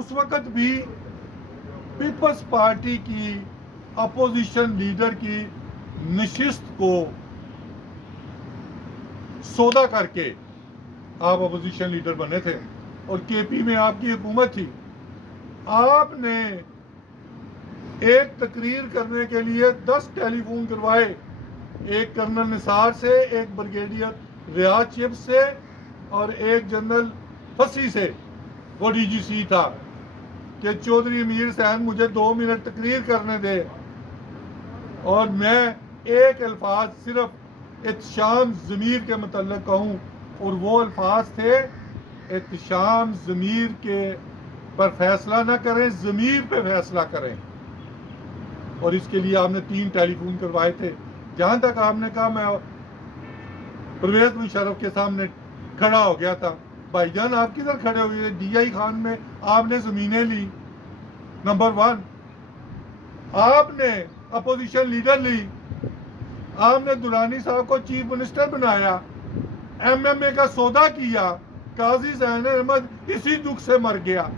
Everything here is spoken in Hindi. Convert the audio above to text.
उस वक्त भी पीपल्स पार्टी की अपोजिशन लीडर की नशिस्त को सौदा करके आप अपोजिशन लीडर बने थे और केपी में आपकी हुकूमत थी। आपने एक तकरीर करने के लिए 10 टेलीफोन करवाए, एक कर्नल निसार से, एक ब्रिगेडियर रियाज चिब से और एक जनरल फसी से, वो डीजीसी था, कि चौधरी अमीर हुसैन मुझे 2 मिनट तकरीर करने दे। और मैं एक अल्फाज सिर्फ एहतशाम ज़मीर के मतलब कहूँ, और वो अल्फाज थे, एहतशाम ज़मीर के पर फैसला ना करें, ज़मीर पे फैसला करें। और इसके लिए आपने 3 टेलीफोन करवाए थे। जहाँ तक आपने कहा, मैं परवेज़ मुशर्रफ के सामने खड़ा हो गया था, भाईजान आप किधर खड़े हुए? DI खान में आपने ज़मीनें ली, नंबर 1। आपने अपोजिशन लीडर ली, आपने दुरानी साहब को चीफ मिनिस्टर बनाया, MMA का सौदा किया, काजी ज़ैन अहमद इसी दुख से मर गया।